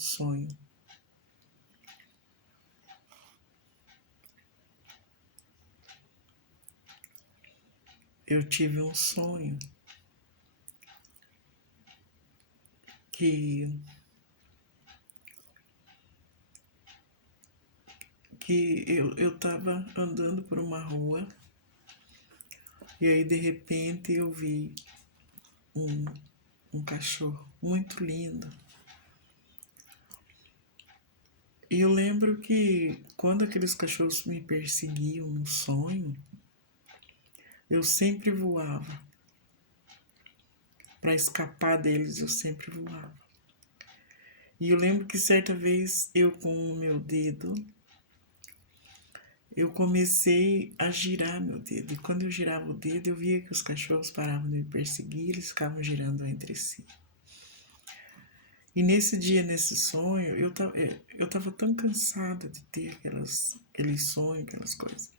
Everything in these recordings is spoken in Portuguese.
sonho. Eu tive um sonho que eu tava andando por uma rua e aí de repente eu vi um cachorro muito lindo. E eu lembro que quando aqueles cachorros me perseguiam no sonho, eu sempre voava. Para escapar deles, eu sempre voava. E eu lembro que certa vez eu com o meu dedo, eu comecei a girar meu dedo. E quando eu girava o dedo, eu via que os cachorros paravam de me perseguir, eles ficavam girando entre si. E nesse dia, nesse sonho, eu tava tão cansada de ter aqueles sonhos, aquelas coisas.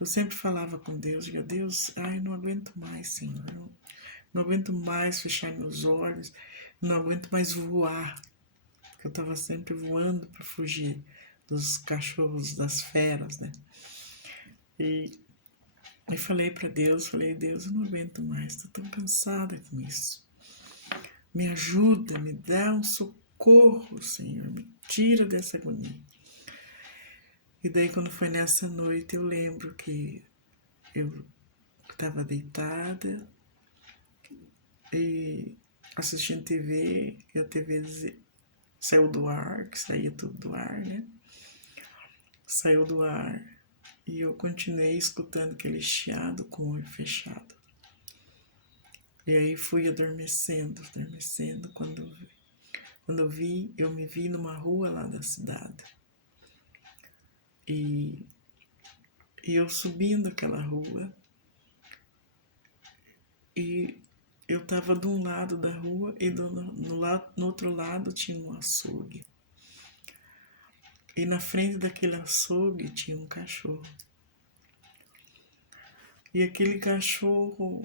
Eu sempre falava com Deus, diga, Deus, ai, não aguento mais, Senhor. Não aguento mais fechar meus olhos, não aguento mais voar. Porque eu tava sempre voando para fugir dos cachorros, das feras, né? E eu falei para Deus, Deus, eu não aguento mais, tô tão cansada com isso. Me ajuda, me dá um socorro, Senhor, me tira dessa agonia. E daí quando foi nessa noite eu lembro que eu estava deitada e assistindo TV, e a TV saiu do ar, que saía tudo do ar, né? Saiu do ar e eu continuei escutando aquele chiado com o olho fechado. E aí fui adormecendo. Quando eu me vi numa rua lá da cidade. E eu subindo aquela rua, e eu estava de um lado da rua e no outro lado tinha um açougue. E na frente daquele açougue tinha um cachorro. E aquele cachorro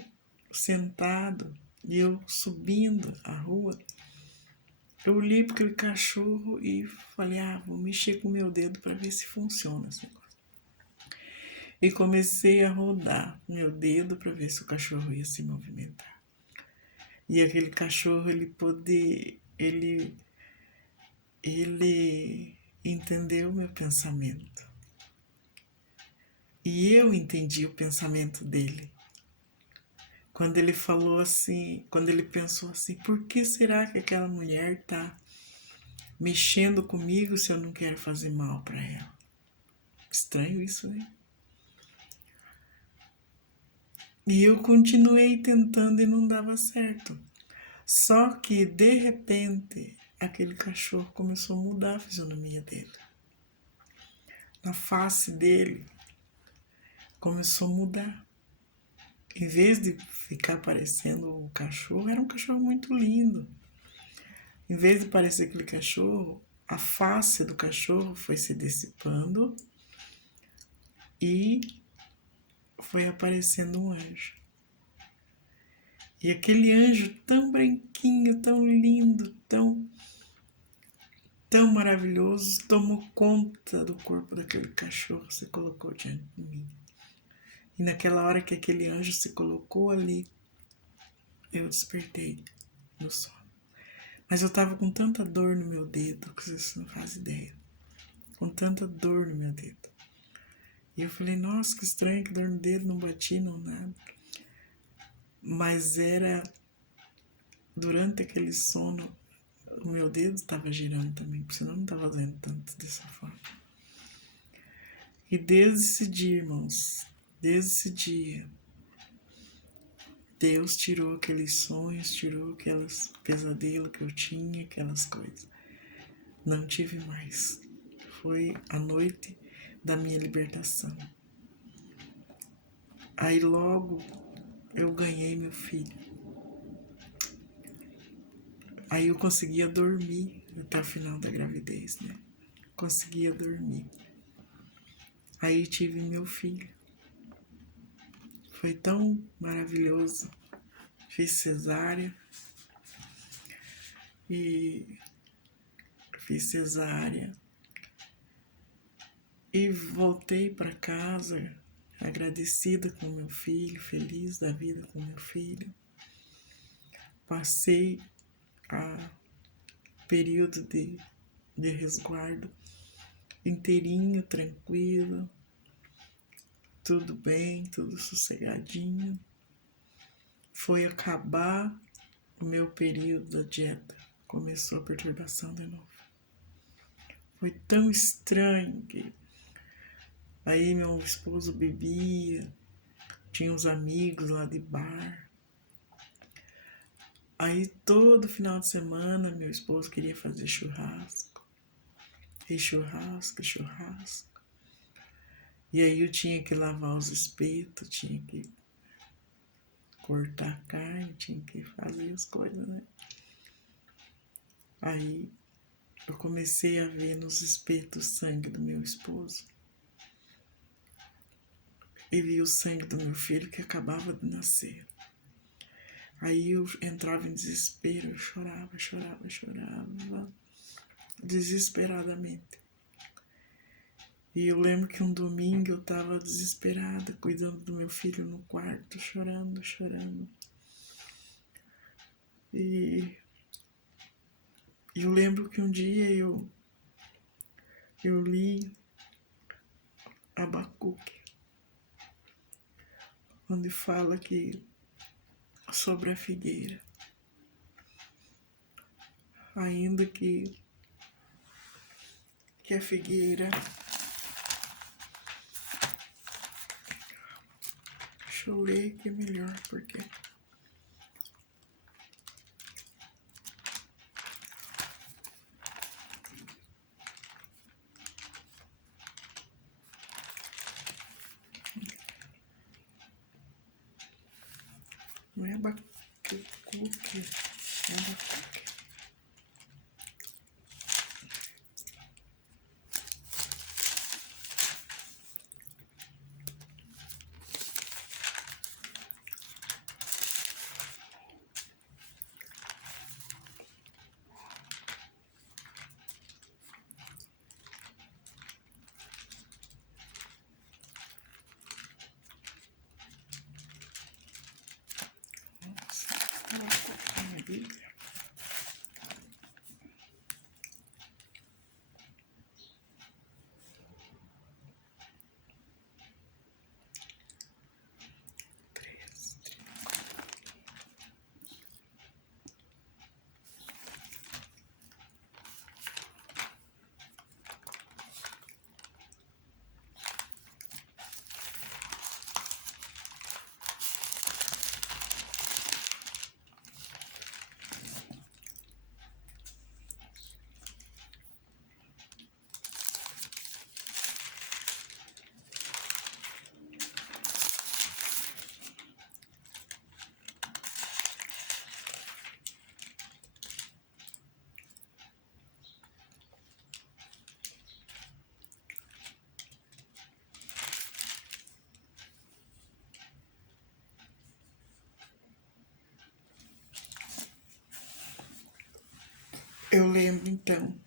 sentado e eu subindo a rua, eu olhei para aquele cachorro e falei, vou mexer com o meu dedo para ver se funciona esse negócio. E comecei a rodar meu dedo para ver se o cachorro ia se movimentar. E aquele cachorro, ele entendeu meu pensamento. E eu entendi o pensamento dele. Quando ele falou assim, quando ele pensou assim, por que será que aquela mulher tá mexendo comigo se eu não quero fazer mal para ela? Estranho isso, né? E eu continuei tentando e não dava certo. Só que, de repente, aquele cachorro começou a mudar a fisionomia dele. Na face dele, começou a mudar. Em vez de ficar parecendo o cachorro, era um cachorro muito lindo. Em vez de parecer aquele cachorro, a face do cachorro foi se dissipando e foi aparecendo um anjo. E aquele anjo tão branquinho, tão lindo, tão maravilhoso, tomou conta do corpo daquele cachorro, se colocou diante de mim. E naquela hora que aquele anjo se colocou ali, eu despertei no sono. Mas eu estava com tanta dor no meu dedo, que você não faz ideia. Com tanta dor no meu dedo. E eu falei, nossa, que estranho, que dor no dedo, não bati, não nada. Mas era, durante aquele sono, o meu dedo estava girando também, porque senão não estava doendo tanto dessa forma. E desde esse dia, irmãos, desde esse dia, Deus tirou aqueles sonhos, tirou aqueles pesadelos que eu tinha, aquelas coisas. Não tive mais. Foi a noite da minha libertação. Aí logo eu ganhei meu filho. Aí eu conseguia dormir até o final da gravidez, né? Conseguia dormir. Aí tive meu filho. Foi tão maravilhoso. Fiz cesárea. E fiz cesárea e voltei para casa agradecida com meu filho, feliz da vida com meu filho. Passei a período de resguardo inteirinho, tranquilo, tudo bem, tudo sossegadinho. Foi acabar o meu período da dieta, começou a perturbação de novo. Foi tão estranho que aí meu esposo bebia, tinha uns amigos lá de bar. Aí todo final de semana meu esposo queria fazer churrasco. E churrasco, churrasco. E aí eu tinha que lavar os espetos, tinha que cortar a carne, tinha que fazer as coisas, né? Aí eu comecei a ver nos espetos o sangue do meu esposo. E vi o sangue do meu filho que acabava de nascer. Aí eu entrava em desespero, eu chorava, chorava, chorava, desesperadamente. E eu lembro que um domingo eu estava desesperada, cuidando do meu filho no quarto, chorando, chorando. E eu lembro que um dia eu li Abacuque, onde fala que sobre a figueira, ainda que a figueira chorei que é melhor, porque não é Abacuque, é Abacuque. Nossa, Abacuque na Bíblia. Eu lembro então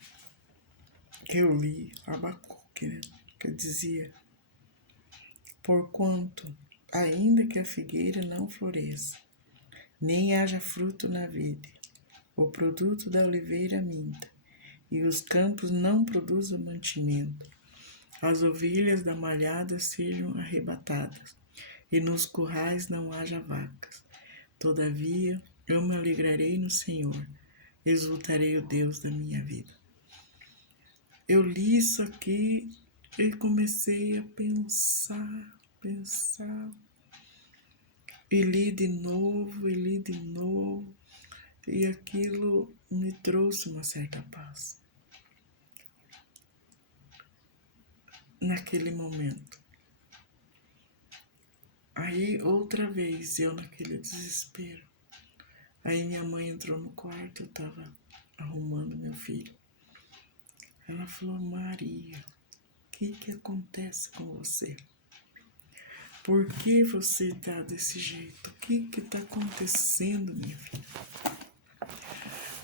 que eu li Abacuque, né? Que dizia: porquanto, ainda que a figueira não floresça, nem haja fruto na vide, o produto da oliveira minta, e os campos não produzam mantimento, as ovelhas da malhada sejam arrebatadas, e nos currais não haja vacas. Todavia, eu me alegrarei no Senhor, exultarei o Deus da minha vida. Eu li isso aqui e comecei a pensar, e li de novo, e aquilo me trouxe uma certa paz. Naquele momento. Aí, outra vez, eu naquele desespero. Aí minha mãe entrou no quarto, eu estava arrumando meu filho. Ela falou: Maria, o que acontece com você? Por que você está desse jeito? O que está acontecendo, minha filha?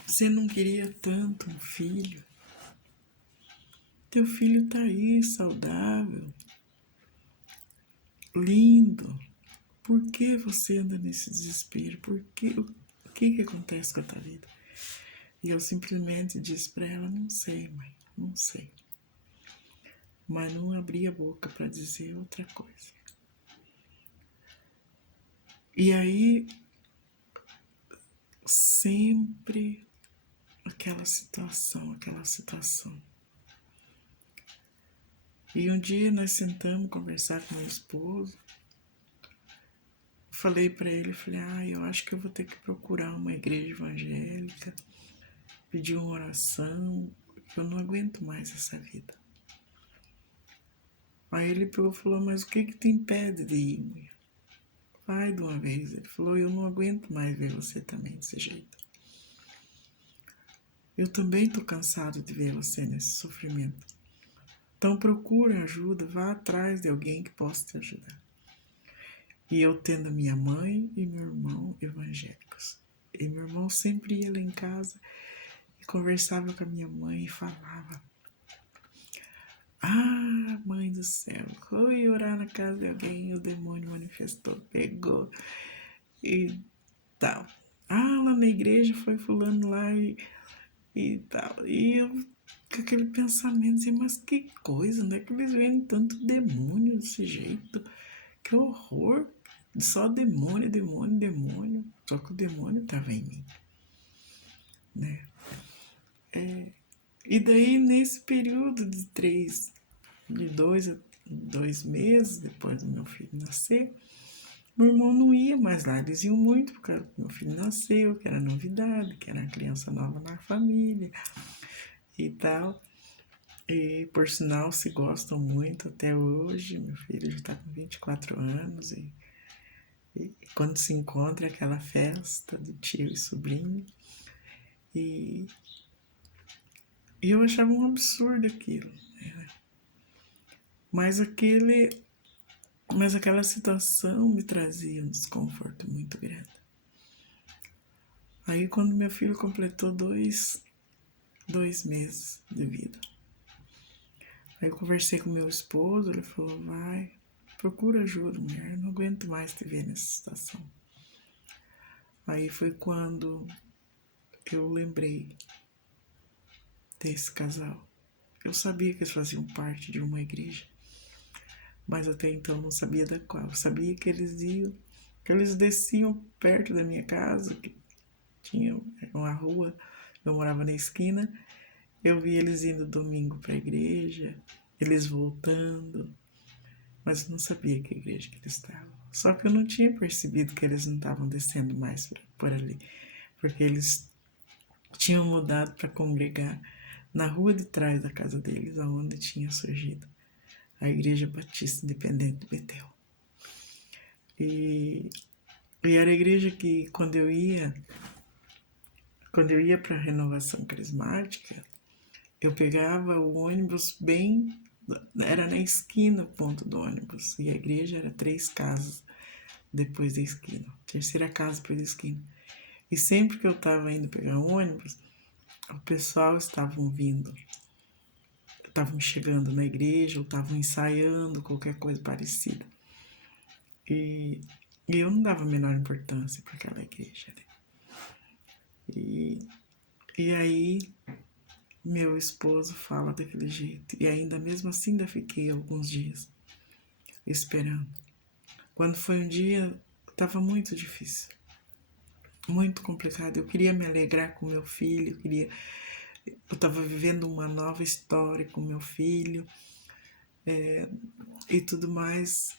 Você não queria tanto um filho? Teu filho tá aí, saudável, lindo. Por que você anda nesse desespero? O que acontece com a tua vida? E eu simplesmente disse para ela, não sei, mãe, não sei. Mas não abri a boca para dizer outra coisa. E aí, sempre aquela situação. E um dia nós sentamos conversar com meu esposo. Falei para ele, falei, eu acho que eu vou ter que procurar uma igreja evangélica, pedir uma oração, porque eu não aguento mais essa vida. Aí ele pegou e falou, mas o que te impede de ir, mãe? Vai de uma vez. Ele falou, eu não aguento mais ver você também desse jeito. Eu também estou cansado de ver você nesse sofrimento. Então procura ajuda, vá atrás de alguém que possa te ajudar. E eu tendo minha mãe e meu irmão evangélicos. E meu irmão sempre ia lá em casa e conversava com a minha mãe e falava, mãe do céu, fui orar na casa de alguém, o demônio manifestou, pegou e tal. Lá na igreja foi fulano lá e tal. E eu com aquele pensamento assim, mas que coisa, não é que eles veem tanto demônio desse jeito? Que horror! Só demônio. Só que o demônio estava em mim, né? E daí, nesse período de 2 meses depois do meu filho nascer, meu irmão não ia mais lá. Eles iam muito porque meu filho nasceu, que era novidade, que era uma criança nova na família e tal. E, por sinal, se gostam muito até hoje. Meu filho já está com 24 anos e quando se encontra aquela festa de tio e sobrinho. E eu achava um absurdo aquilo. Né? Mas aquela situação me trazia um desconforto muito grande. Aí quando meu filho completou dois meses de vida, aí eu conversei com meu esposo, ele falou, vai, procura ajuda, mulher, eu não aguento mais te ver nessa situação. Aí foi quando eu lembrei desse casal. Eu sabia que eles faziam parte de uma igreja, mas até então não sabia da qual. Eu sabia que eles desciam perto da minha casa, que tinha uma rua, eu morava na esquina, eu via eles indo domingo para a igreja, eles voltando, mas eu não sabia que igreja que eles estavam. Só que eu não tinha percebido que eles não estavam descendo mais por ali, porque eles tinham mudado para congregar na rua de trás da casa deles, onde tinha surgido a Igreja Batista Independente do Betel. E era a igreja que quando eu ia para a renovação carismática, eu pegava o ônibus era na esquina o ponto do ônibus, e a igreja era 3 casas depois da esquina, terceira casa depois da esquina. E sempre que eu estava indo pegar o ônibus, o pessoal estavam chegando na igreja, ou estavam ensaiando, qualquer coisa parecida. E eu não dava a menor importância para aquela igreja, né? E aí meu esposo fala daquele jeito. E ainda mesmo assim ainda fiquei alguns dias esperando. Quando foi um dia, estava muito difícil. Muito complicado. Eu queria me alegrar com meu filho, eu estava vivendo uma nova história com meu filho, e tudo mais,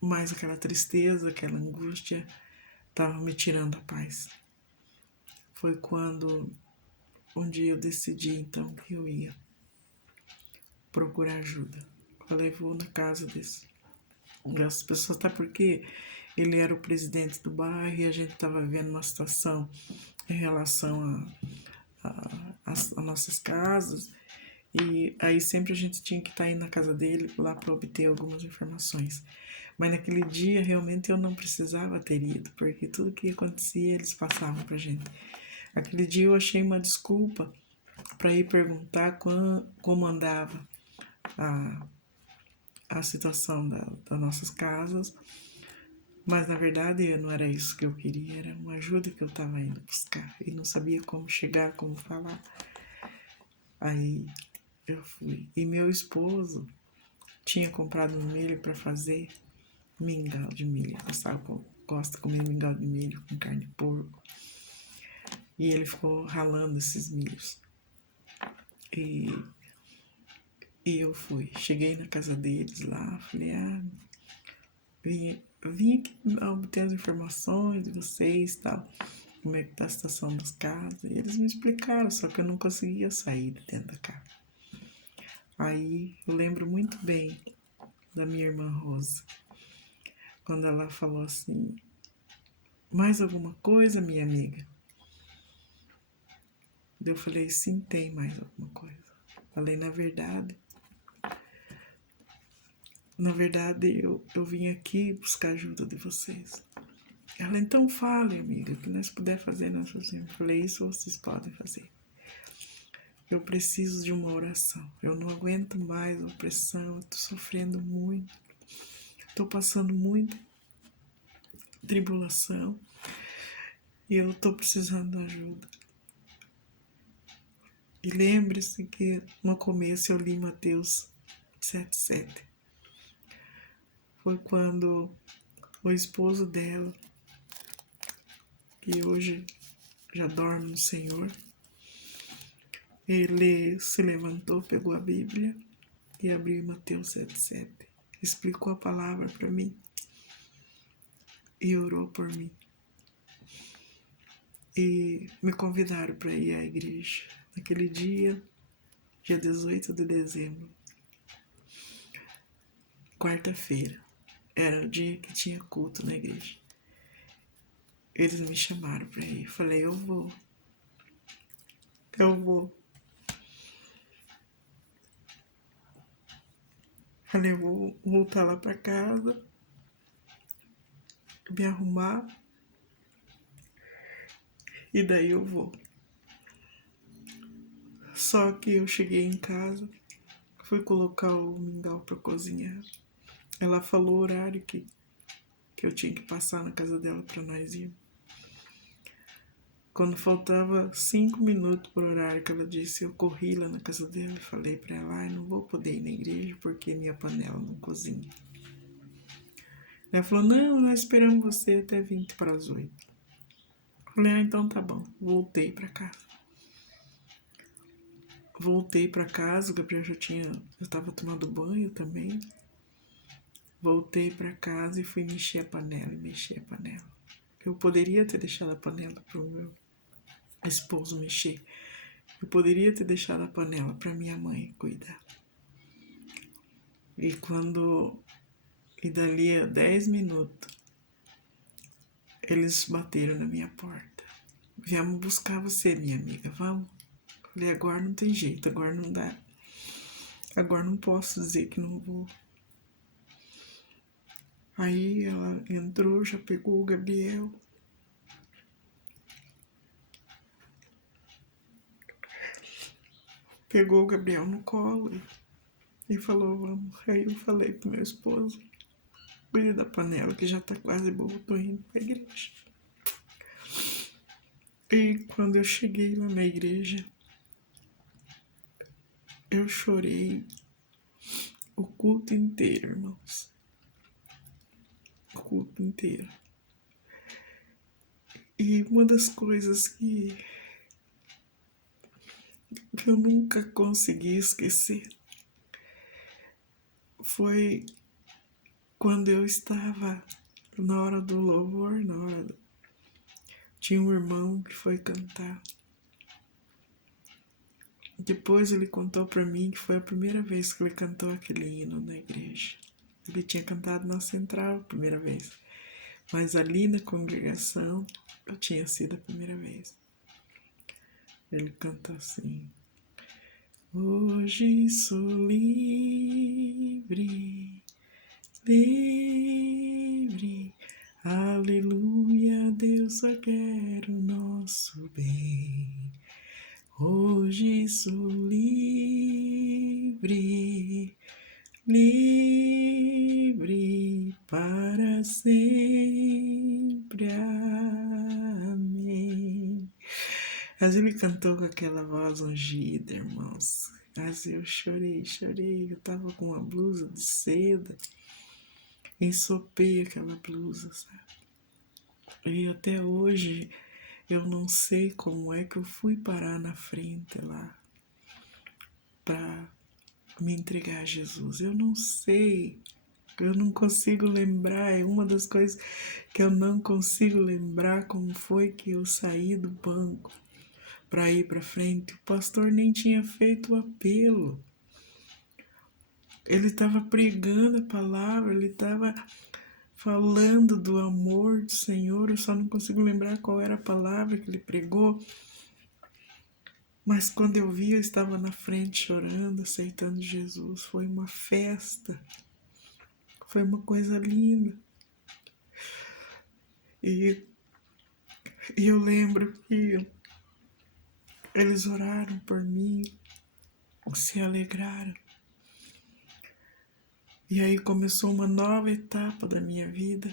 mas aquela tristeza, aquela angústia, estava me tirando a paz. Foi quando um dia eu decidi então que eu ia procurar ajuda. Falei, vou na casa dessas pessoas, até porque ele era o presidente do bairro e a gente estava vivendo uma situação em relação às nossas casas, e aí sempre a gente tinha que estar indo na casa dele lá para obter algumas informações. Mas naquele dia realmente eu não precisava ter ido, porque tudo que acontecia eles passavam pra gente. Aquele dia eu achei uma desculpa para ir perguntar como andava a situação das nossas casas, mas na verdade não era isso que eu queria, era uma ajuda que eu estava indo buscar e não sabia como chegar, como falar. Aí eu fui. E meu esposo tinha comprado um milho para fazer mingau de milho. Gosta de comer mingau de milho com carne de porco. E ele ficou ralando esses milhos. E eu fui. Cheguei na casa deles lá, falei, vim aqui obter as informações de vocês e tal, como é que tá a situação das casas. E eles me explicaram, só que eu não conseguia sair de dentro da casa. Aí eu lembro muito bem da minha irmã Rosa, quando ela falou assim, mais alguma coisa, minha amiga? Eu falei, sim, tem mais alguma coisa. Falei, na verdade, eu vim aqui buscar ajuda de vocês. Ela, então fale, amiga, o que nós puder fazer, nós fazemos. Eu falei, isso vocês podem fazer. Eu preciso de uma oração. Eu não aguento mais a opressão, eu tô sofrendo muito. Tô passando muita tribulação e eu tô precisando de ajuda. E lembre-se que no começo eu li Mateus 7,7. Foi quando o esposo dela, que hoje já dorme no Senhor, ele se levantou, pegou a Bíblia e abriu Mateus 7,7. Explicou a palavra para mim e orou por mim. E me convidaram para ir à igreja. Naquele dia 18 de dezembro, quarta-feira, era o dia que tinha culto na igreja. Eles me chamaram para ir. Falei, eu vou. Falei, eu vou voltar lá para casa, me arrumar, e daí eu vou. Só que eu cheguei em casa, fui colocar o mingau para cozinhar. Ela falou o horário que eu tinha que passar na casa dela para nós ir. Quando faltava 5 minutos para o horário que ela disse, eu corri lá na casa dela e falei para ela, não vou poder ir na igreja porque minha panela não cozinha. Ela falou, não, nós esperamos você até 20 para as 8. Falei, então tá bom. Voltei para casa. O Gabriel já estava tomando banho também. Voltei para casa e fui mexer a panela. Eu poderia ter deixado a panela para o meu esposo mexer. Eu poderia ter deixado a panela para minha mãe cuidar. E dali a 10 minutos, eles bateram na minha porta. Viemos buscar você, minha amiga, vamos? Falei, agora não tem jeito, agora não dá. Agora não posso dizer que não vou. Aí ela entrou, já pegou o Gabriel. Pegou o Gabriel no colo e falou, vamos. Aí eu falei pro meu esposo, cuide da panela que já tá quase boa, tô indo pra igreja. E quando eu cheguei lá na igreja, eu chorei o culto inteiro, irmãos. O culto inteiro. E uma das coisas que eu nunca consegui esquecer foi quando eu estava na hora do louvor, tinha um irmão que foi cantar. Depois ele contou para mim que foi a primeira vez que ele cantou aquele hino na igreja. Ele tinha cantado na central a primeira vez, mas ali na congregação eu tinha sido a primeira vez. Ele canta assim: hoje sou livre, livre, aleluia, Deus só quer o nosso bem. Hoje sou livre, livre para sempre. Amém. Mas ele cantou com aquela voz ungida, irmãos. Mas eu chorei, chorei. Eu tava com uma blusa de seda. Ensopei aquela blusa, sabe? E até hoje eu não sei como é que eu fui parar na frente lá para me entregar a Jesus. Eu não sei. Eu não consigo lembrar. É uma das coisas que eu não consigo lembrar como foi que eu saí do banco para ir para frente. O pastor nem tinha feito o apelo. Ele estava pregando a palavra, ele estava falando do amor do Senhor. Eu só não consigo lembrar qual era a palavra que ele pregou. Mas quando eu vi, eu estava na frente chorando, aceitando Jesus. Foi uma festa. Foi uma coisa linda. E eu lembro que eles oraram por mim, se alegraram. E aí começou uma nova etapa da minha vida.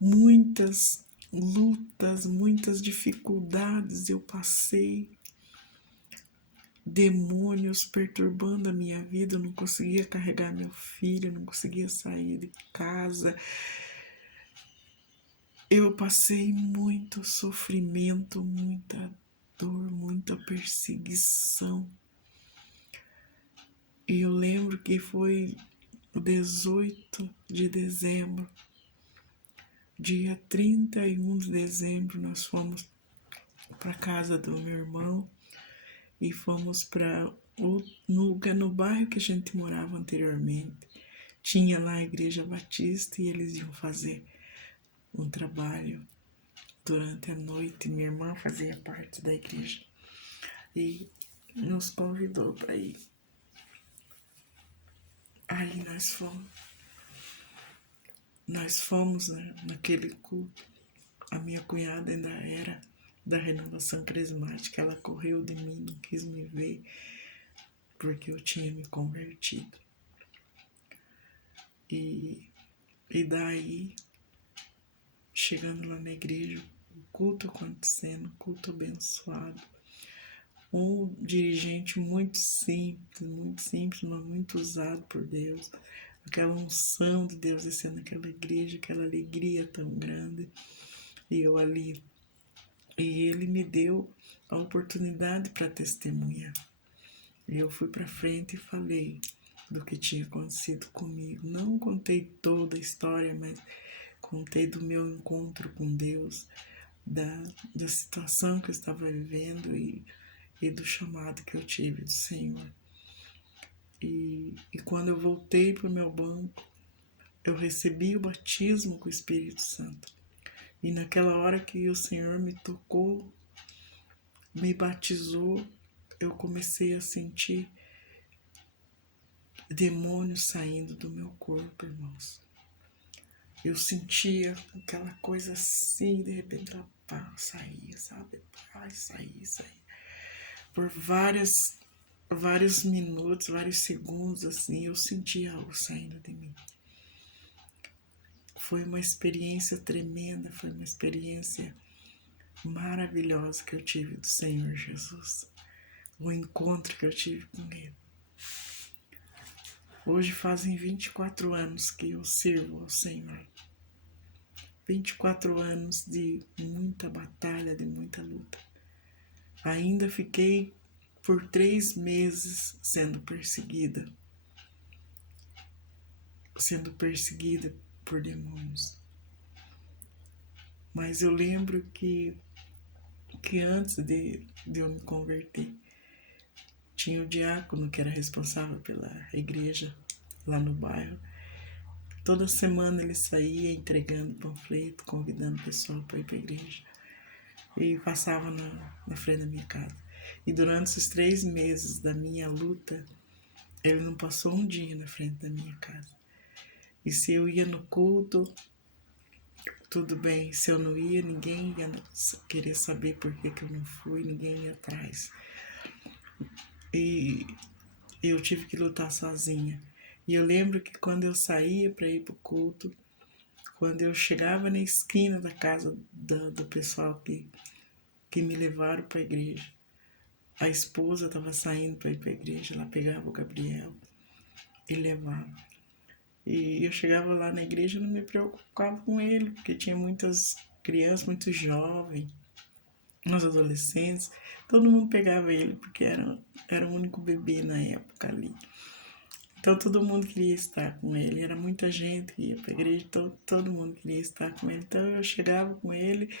Muitas lutas, muitas dificuldades eu passei. Demônios perturbando a minha vida, eu não conseguia carregar meu filho, eu não conseguia sair de casa. Eu passei muito sofrimento, muita dor, muita perseguição. E eu lembro que foi o 18 de dezembro, dia 31 de dezembro, nós fomos para casa do meu irmão e fomos para no bairro que a gente morava anteriormente. Tinha lá a Igreja Batista e eles iam fazer um trabalho durante a noite. Minha irmã fazia parte da igreja e nos convidou para ir. Aí nós fomos naquele culto. A minha cunhada ainda era da Renovação Carismática. Ela correu de mim, não quis me ver, porque eu tinha me convertido. E daí, chegando lá na igreja, o culto acontecendo, culto abençoado. Um dirigente muito simples, mas muito usado por Deus. Aquela unção de Deus descendo naquela igreja, aquela alegria tão grande. E eu ali. E ele me deu a oportunidade para testemunhar. E eu fui para frente e falei do que tinha acontecido comigo. Não contei toda a história, mas contei do meu encontro com Deus, da situação que eu estava vivendo e do chamado que eu tive do Senhor. E quando eu voltei para o meu banco, eu recebi o batismo com o Espírito Santo. E naquela hora que o Senhor me tocou, me batizou, eu comecei a sentir demônios saindo do meu corpo, irmãos. Eu sentia aquela coisa assim, de repente ela saía, sabe? Saía. Por vários minutos, vários segundos, assim, eu sentia algo saindo de mim. Foi uma experiência tremenda, foi uma experiência maravilhosa que eu tive do Senhor Jesus. O encontro que eu tive com Ele. Hoje fazem 24 anos que eu sirvo ao Senhor. 24 anos de muita batalha, de muita luta. Ainda fiquei por 3 meses sendo perseguida por demônios. Mas eu lembro que antes de eu me converter, tinha o diácono que era responsável pela igreja lá no bairro. Toda semana ele saía entregando panfleto, convidando o pessoal para ir para a igreja. E passava na frente da minha casa. E durante esses 3 meses da minha luta, ele não passou um dia na frente da minha casa. E se eu ia no culto, tudo bem. Se eu não ia, ninguém ia querer saber por que eu não fui, ninguém ia atrás. E eu tive que lutar sozinha. E eu lembro que quando eu saía para ir para o culto, quando eu chegava na esquina da casa do pessoal que me levaram para a igreja, a esposa estava saindo para ir para a igreja, ela pegava o Gabriel e levava. E eu chegava lá na igreja e não me preocupava com ele, porque tinha muitas crianças, muitos jovens, uns adolescentes, todo mundo pegava ele, porque era o único bebê na época ali. Então todo mundo queria estar com ele, era muita gente que ia para a igreja, então todo mundo queria estar com ele. Então eu chegava com ele,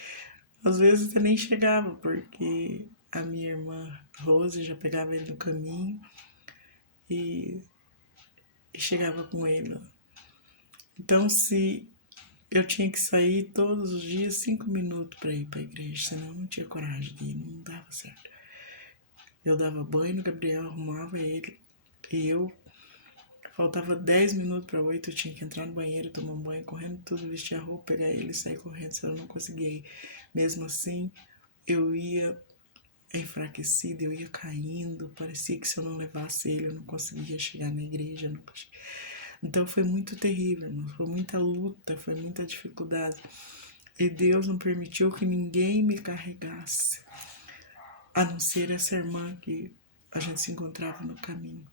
às vezes eu nem chegava, porque a minha irmã Rose já pegava ele no caminho e chegava com ele. Então se eu tinha que sair todos os dias 5 minutos para ir para a igreja, senão eu não tinha coragem de ir, não dava certo. Eu dava banho no Gabriel, arrumava ele e faltava 10 minutos para 8, eu tinha que entrar no banheiro, tomar um banho, correndo tudo, vestir a roupa, pegar ele e sair correndo, se eu não conseguia ir. Mesmo assim, eu ia enfraquecida, eu ia caindo, parecia que se eu não levasse ele, eu não conseguia chegar na igreja. Então foi muito terrível, irmão. Foi muita luta, foi muita dificuldade. E Deus não permitiu que ninguém me carregasse, a não ser essa irmã que a gente se encontrava no caminho.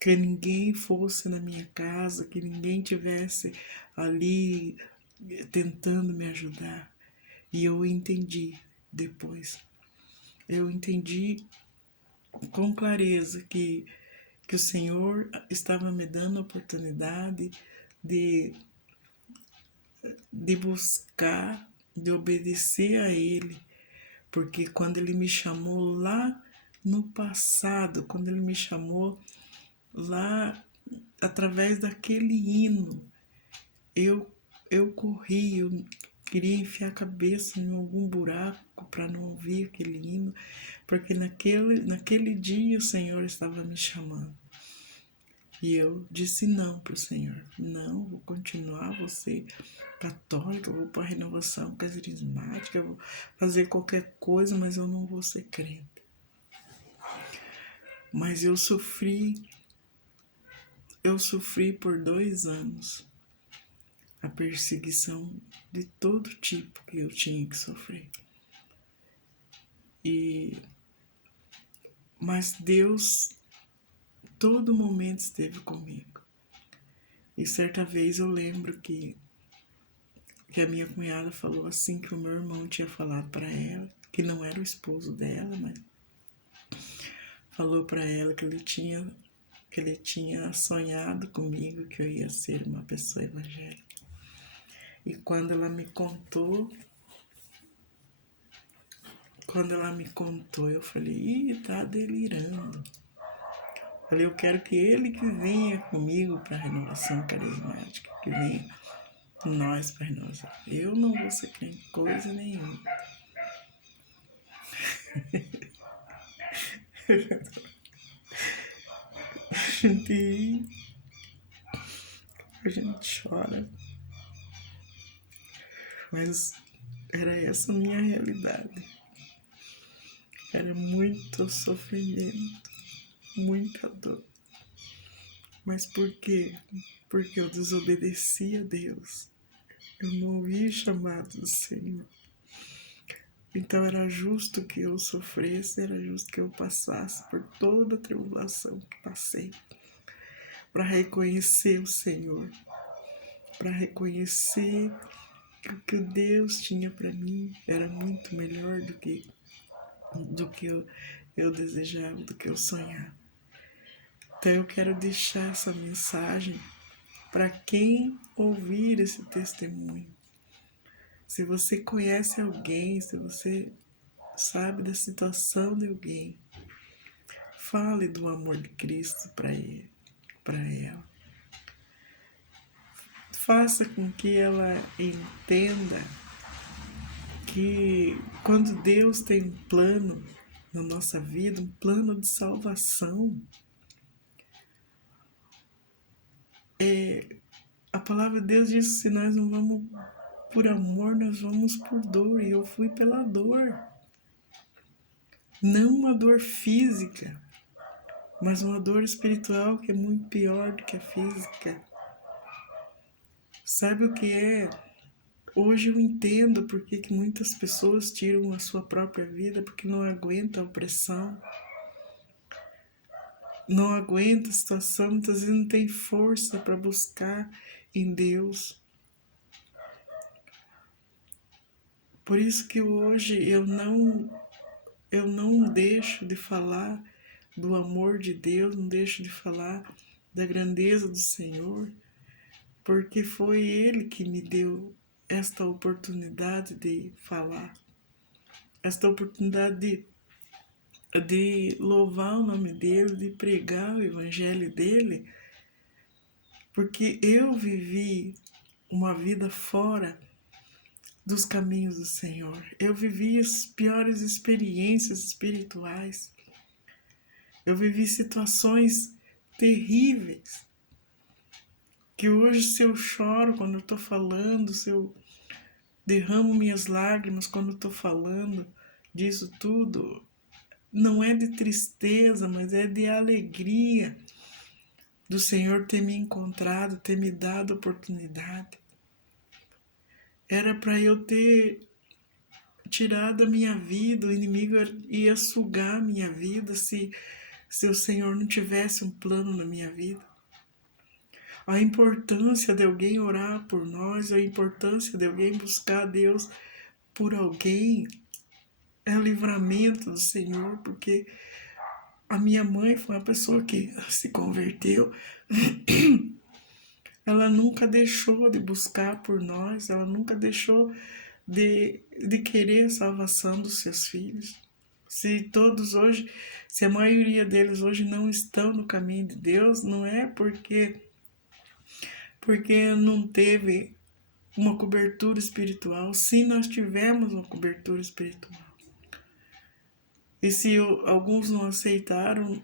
Que ninguém fosse na minha casa, que ninguém tivesse ali tentando me ajudar. E eu entendi depois. Eu entendi com clareza que o Senhor estava me dando a oportunidade de buscar, de obedecer a Ele. Porque quando Ele me chamou lá no passado, quando Ele me chamou lá através daquele hino, eu corri, eu queria enfiar a cabeça em algum buraco para não ouvir aquele hino, porque naquele dia o Senhor estava me chamando. E eu disse não para o Senhor. Não, vou continuar, vou ser católica, vou para a renovação carismática, vou fazer qualquer coisa, mas eu não vou ser crente. Mas eu sofri por 2 anos a perseguição de todo tipo que eu tinha que sofrer. Mas Deus, todo momento esteve comigo. E certa vez eu lembro que a minha cunhada falou assim, que o meu irmão tinha falado para ela, que não era o esposo dela, mas falou para ela que ele tinha sonhado comigo que eu ia ser uma pessoa evangélica. E quando ela me contou, eu falei, ih, tá delirando. Falei, eu quero que ele que venha comigo para a renovação carismática, que venha nós para a renovação. Eu não vou ser crente coisa nenhuma. A gente chora. Mas era essa a minha realidade. Era muito sofrimento, muita dor. Mas por quê? Porque eu desobedeci a Deus. Eu não ouvi o chamado do Senhor. Então era justo que eu sofresse, era justo que eu passasse por toda a tribulação que passei, para reconhecer o Senhor, para reconhecer que o que Deus tinha para mim era muito melhor do que eu desejava, do que eu sonhava. Então eu quero deixar essa mensagem para quem ouvir esse testemunho. Se você conhece alguém, se você sabe da situação de alguém, fale do amor de Cristo para ele, para ela. Faça com que ela entenda que quando Deus tem um plano na nossa vida, um plano de salvação, a palavra de Deus diz que se nós não vamos por amor, nós vamos por dor. E eu fui pela dor. Não uma dor física, mas uma dor espiritual que é muito pior do que a física. Sabe o que é? Hoje eu entendo por que muitas pessoas tiram a sua própria vida, porque não aguenta a opressão, não aguenta a situação, muitas vezes não tem força para buscar em Deus. Por isso que hoje eu não deixo de falar do amor de Deus, não deixo de falar da grandeza do Senhor, porque foi Ele que me deu esta oportunidade de falar, esta oportunidade de louvar o nome dEle, de pregar o Evangelho dEle, porque eu vivi uma vida fora dos caminhos do Senhor. Eu vivi as piores experiências espirituais. Eu vivi situações terríveis. Que hoje, se eu choro quando eu estou falando, se eu derramo minhas lágrimas quando eu estou falando disso tudo, não é de tristeza, mas é de alegria do Senhor ter me encontrado, ter me dado a oportunidade. Era para eu ter tirado a minha vida, o inimigo ia sugar a minha vida se o Senhor não tivesse um plano na minha vida. A importância de alguém orar por nós, a importância de alguém buscar a Deus por alguém, é o livramento do Senhor, porque a minha mãe foi uma pessoa que se converteu, ela nunca deixou de buscar por nós, ela nunca deixou de querer a salvação dos seus filhos. Se todos hoje, se a maioria deles hoje não estão no caminho de Deus, não é porque não teve uma cobertura espiritual. Sim, nós tivemos uma cobertura espiritual. E se alguns não aceitaram,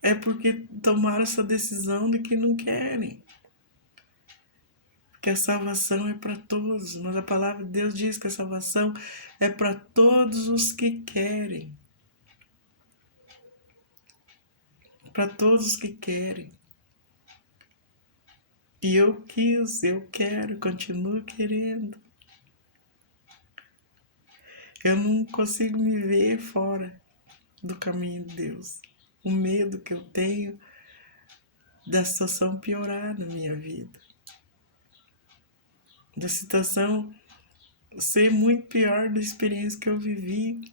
é porque tomaram essa decisão de que não querem. Que a salvação é para todos, mas a palavra de Deus diz que a salvação é para todos os que querem. Para todos os que querem. E eu quis, eu quero, continuo querendo. Eu não consigo me ver fora do caminho de Deus. O medo que eu tenho da situação piorar na minha vida. Da situação ser muito pior da experiência que eu vivi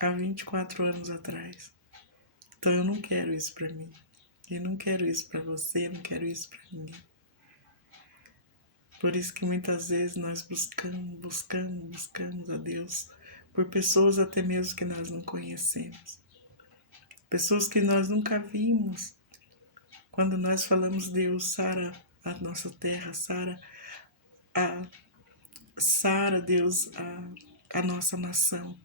há 24 anos atrás. Então eu não quero isso para mim. Eu não quero isso para você, eu não quero isso para ninguém. Por isso que muitas vezes nós buscamos a Deus por pessoas até mesmo que nós não conhecemos. Pessoas que nós nunca vimos. Quando nós falamos Deus, sara a nossa terra, sara Deus, a nossa nação.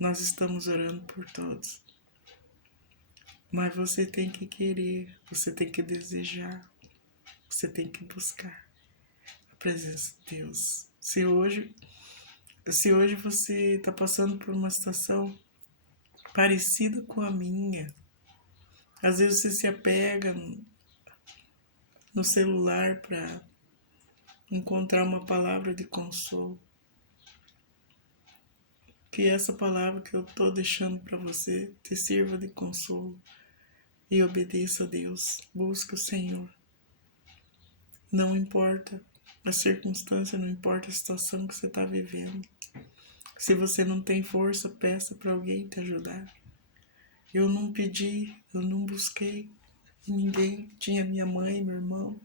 Nós estamos orando por todos. Mas você tem que querer, você tem que desejar, você tem que buscar a presença de Deus. Se hoje você está passando por uma situação parecida com a minha, às vezes você se apega no celular para encontrar uma palavra de consolo. Que essa palavra que eu estou deixando para você te sirva de consolo e obedeça a Deus. Busque o Senhor. Não importa a circunstância, não importa a situação que você está vivendo. Se você não tem força, peça para alguém te ajudar. Eu não pedi, eu não busquei ninguém. Tinha minha mãe, meu irmão,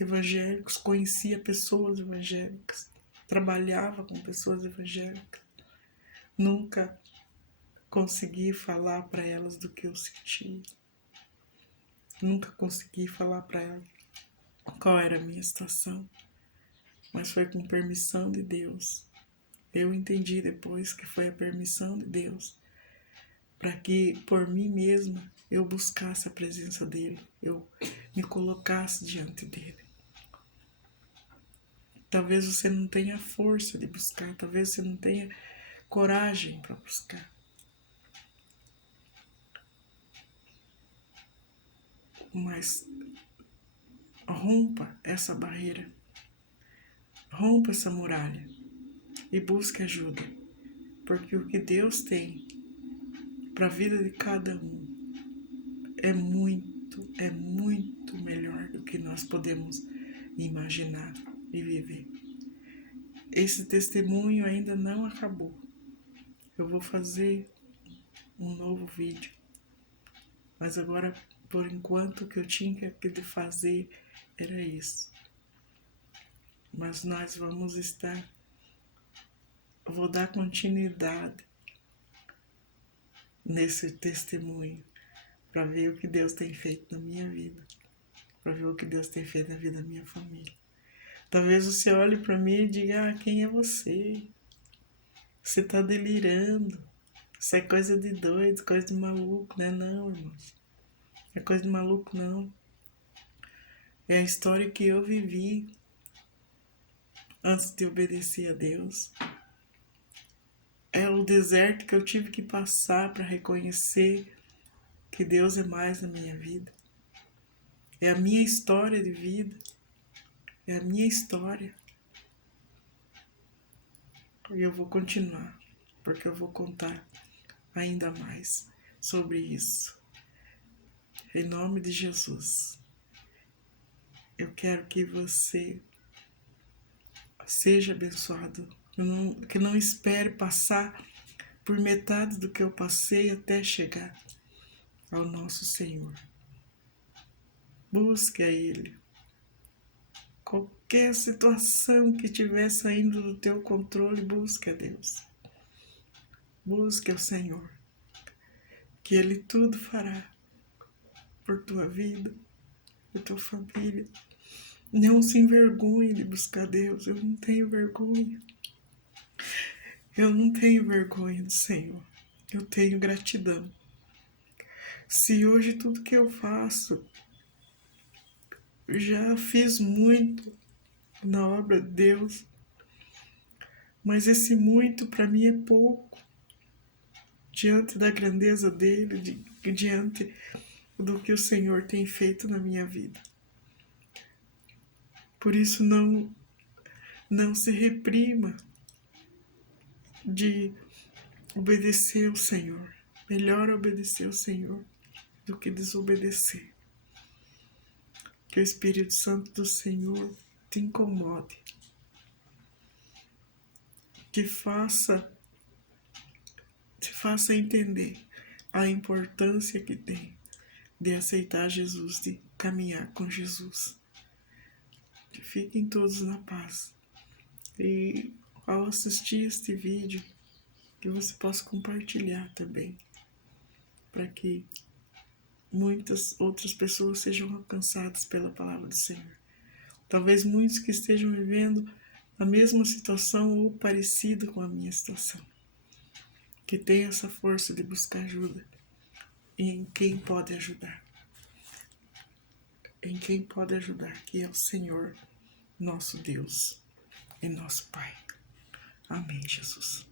evangélicos, conhecia pessoas evangélicas, trabalhava com pessoas evangélicas. Nunca consegui falar para elas do que eu sentia. Nunca consegui falar para elas qual era a minha situação. Mas foi com permissão de Deus. Eu entendi depois que foi a permissão de Deus para que por mim mesma eu buscasse a presença dele, eu me colocasse diante dele. Talvez você não tenha força de buscar, talvez você não tenha coragem para buscar. Mas rompa essa barreira, rompa essa muralha e busque ajuda, porque o que Deus tem para a vida de cada um é muito melhor do que nós podemos imaginar e viver. Esse testemunho ainda não acabou. Eu vou fazer um novo vídeo, mas agora, por enquanto, o que eu tinha que fazer era isso. Mas nós vamos estar, eu vou dar continuidade nesse testemunho, para ver o que Deus tem feito na minha vida, para ver o que Deus tem feito na vida da minha família. Talvez você olhe para mim e diga, quem é você? Você está delirando, isso é coisa de doido, coisa de maluco, né? Não, irmãos, é coisa de maluco não. É a história que eu vivi antes de obedecer a Deus. É o deserto que eu tive que passar para reconhecer que Deus é mais na minha vida. É a minha história de vida. É a minha história. E eu vou continuar, porque eu vou contar ainda mais sobre isso. Em nome de Jesus, eu quero que você seja abençoado. Que não espere passar por metade do que eu passei até chegar ao nosso Senhor. Busque a Ele. Qualquer situação que estiver saindo do teu controle, busque a Deus. Busque ao Senhor, que Ele tudo fará por tua vida, por tua família. Não se envergonhe de buscar Deus. Eu não tenho vergonha. Eu não tenho vergonha do Senhor. Eu tenho gratidão. Se hoje tudo que eu faço, já fiz muito na obra de Deus, mas esse muito para mim é pouco diante da grandeza dele, diante do que o Senhor tem feito na minha vida. Por isso não se reprima de obedecer ao Senhor. Melhor obedecer ao Senhor do que desobedecer. Que o Espírito Santo do Senhor te incomode. Te faça entender a importância que tem de aceitar Jesus, de caminhar com Jesus. Que fiquem todos na paz. E ao assistir este vídeo, que você possa compartilhar também, para que muitas outras pessoas sejam alcançadas pela palavra do Senhor. Talvez muitos que estejam vivendo a mesma situação ou parecida com a minha situação. Que tenha essa força de buscar ajuda em quem pode ajudar. Em quem pode ajudar, que é o Senhor, nosso Deus e nosso Pai. Amém, Jesus.